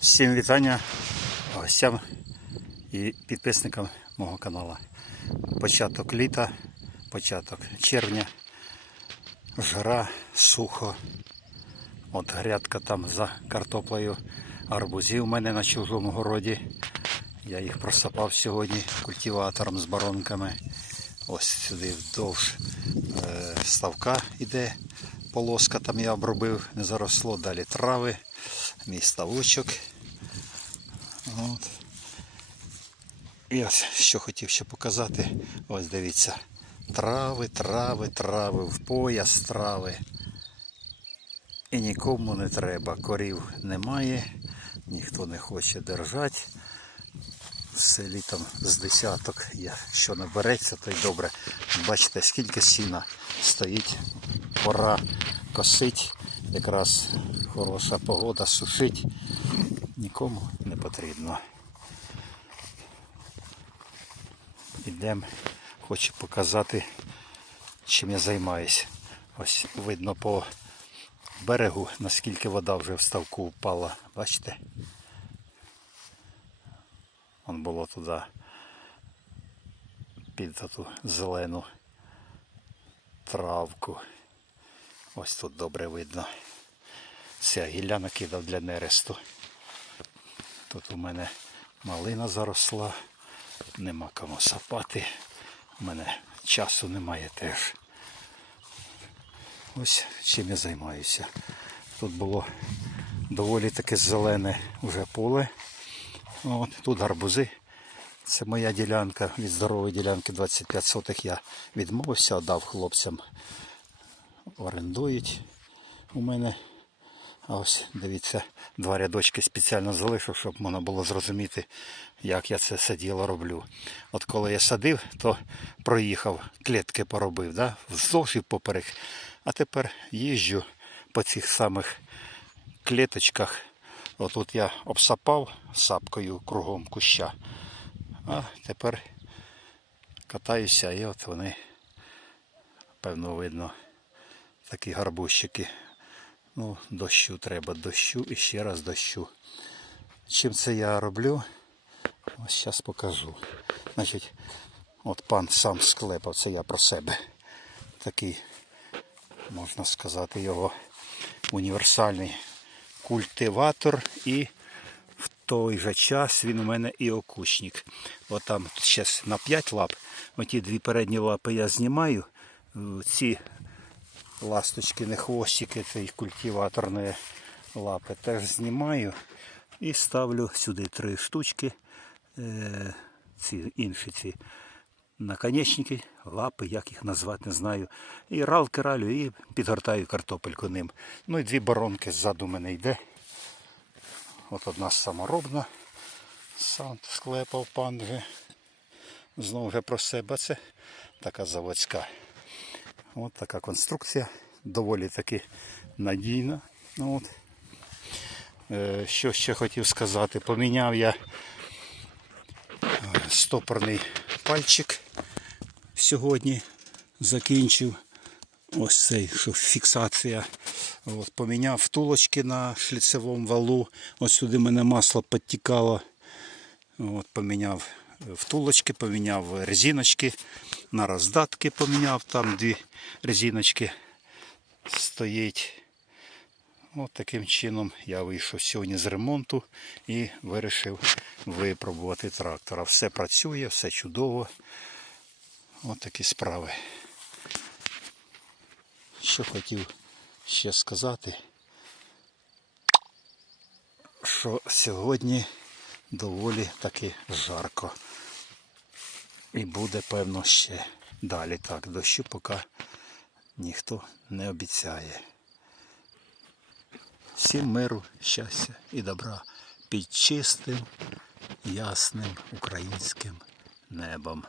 Всім вітання гостям і підписникам мого каналу. Початок літа, початок червня, жара, сухо. От грядка там за картоплею арбузів у мене на чужому городі. Я їх просапав сьогодні культиватором з баронками. Ось сюди вдовж е, ставка іде полоска, там я обробив, не заросло, далі трави, мій ставочок. От. Ось що хотів ще показати. Ось дивіться. Трави, трави, трави, в пояс трави. І нікому не треба. Корів немає, ніхто не хоче держати. В селі там з десяток є. Що набереться, то й добре. Бачите, скільки сіна стоїть, пора косить. Якраз хороша погода, сушить. Нікому не потрібно. Ідемо, хочу показати, чим я займаюсь. Ось видно по берегу, наскільки вода вже в ставку впала. Бачите? Вон було туди під ту зелену травку. Ось тут добре видно. Гілля накидав для нересту. Тут у мене малина заросла, нема кому сапати. У мене часу немає теж. Ось чим я займаюся. Тут було доволі таке зелене вже поле. От, тут гарбузи. Це моя ділянка від здорової ділянки 25 сотих я відмовився, віддав хлопцям. Орендують у мене. А ось дивіться, два рядочки спеціально залишив, щоб можна було зрозуміти, як я це все діло роблю. От коли я садив, то проїхав, клітки поробив, да? вздовж поперек. А тепер їжджу по цих самих клеточках. Отут я обсапав сапкою кругом куща. А тепер катаюся і от вони, певно, видно, такі гарбузчики. Ну, дощу треба, дощу і ще раз дощу. Чим це я роблю? Ось зараз покажу. Значить, от пан сам склепав, це я про себе. Такий, можна сказати, його універсальний культиватор і в той же час він у мене і окучник. От там зараз на 5 лап. Оті дві передні лапи я знімаю. Ці ласточки, не хвостики, цей культиваторні лапи теж знімаю і ставлю сюди три штучки. Е, ці інші ці наконечники, лапи, як їх назвати, не знаю. І ралки ралю і підгортаю картопельку ним. Ну і дві боронки ззаду мене йде. От одна саморобна. Сам склепав пан вже. Знову вже про себе це така заводська. От така конструкція, доволі таки надійна. Ну, От. Е, Що ще хотів сказати, поміняв я е, стопорний пальчик сьогодні закінчив. Ось цей, що фіксація. От, поміняв втулочки на шліцевому валу. Ось сюди мене масло підтікало. От, поміняв втулочки, поміняв резиночки, на роздатки поміняв, там дві резиночки стоїть. От таким чином я вийшов сьогодні з ремонту і вирішив випробувати трактора. Все працює, все чудово. От такі справи. Що хотів ще сказати, що сьогодні доволі таки жарко. І буде, певно, ще далі так. Дощу поки ніхто не обіцяє. Всім миру, щастя і добра під чистим, ясним українським небом.